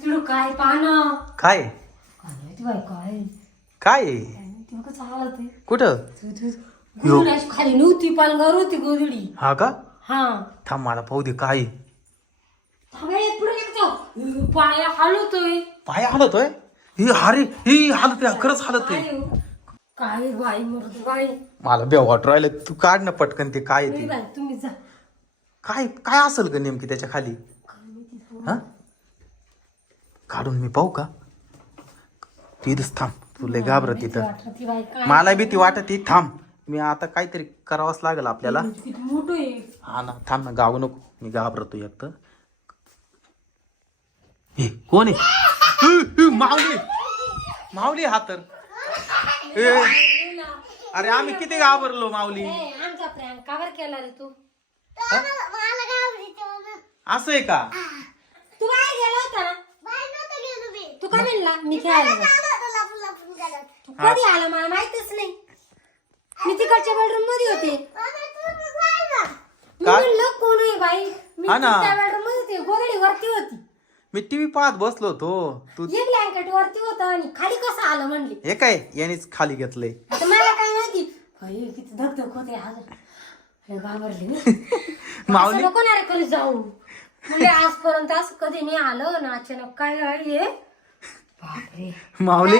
तिकडं काय पाहणं काय? काय माहिती बाई काय? काय? काय माहिती बघ कसं आलं ते कुठं तू- तू- खाली नव्हती पालगावर होती गोधडी हा का? हा. थांब मला पाहू दे काय? थांबे पुढे निघतो पाया हलवतोय पाय हालतोय? ही हारे ही हालत आहे, खरंच हालत आहे काय हो? काय बाई मला बेव वाटू राहिलं तू काढ ना पटकन ते काय नाही ते. बाई तुम्ही जा. काय काय असेल ग नेमकी त्याच्याखाली? काय माहिती तो. हा काढून मी पाहू का? तिथंच थांब तुला घाबरत भीती तिथं. ती मला भीती वाटत ती थांब. मी आता काहीतरी करावंच लागेल आपल्याला. किती मोठं आहे. हा ना थांब ना गाव नको. मी घाबरतो एक तर हे कोण आहे? माऊली. माऊली हा तर. हे. अरे आम्ही किती घाबरलो माऊली. ए, आमचा प्रँक कावर केला रे तू. असं आहे का तू बाहेर गेला होता ना तू का म्हणला मी खेळायला कधी आला मला माहितच नाही. मी तिकडच्या बेडरूममध्ये होते. मी काय? म्हणलं कोण आहे बाई? मी हा ना. त्या बेडरूममध्ये होते. गोदडी वरती होती. मी टीव्ही पाहत बसलो होतो. तू एक ब्लँकेट वरती होतं आणि खाली कसं आलं म्हणले. हे काय? यानेच खाली घेतलंय. आता मला काय माहिती? बाई, किती धकधक होते आज. हे घाबरले मी. माऊली. नको ना रे खाली जाऊ? म्हणजे आजपर्यंत असं कधी नाही आलं ना. अचानक काय आहे? बापरे. माऊली?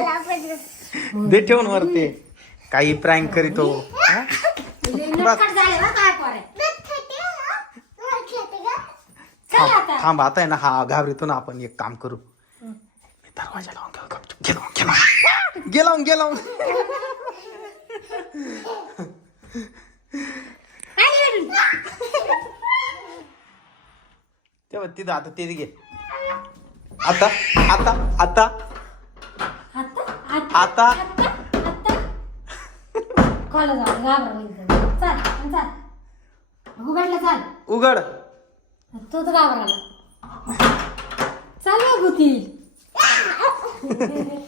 दे ठेवून वरते. काही प्रँक करीतो हा? थांब आता. आहे ना हा घाबरीतो ना आपण एक काम करू. मी दरवाजा लावून घेऊ. गेलो गेलो गेलो? तेव्हा तिथं आता ते घे. आता आता आता. आता? कॉलेज जाऊ घाबरा चाल चाल. उघडलं चाल. उघड. तो तर घाबराला. चाल भूती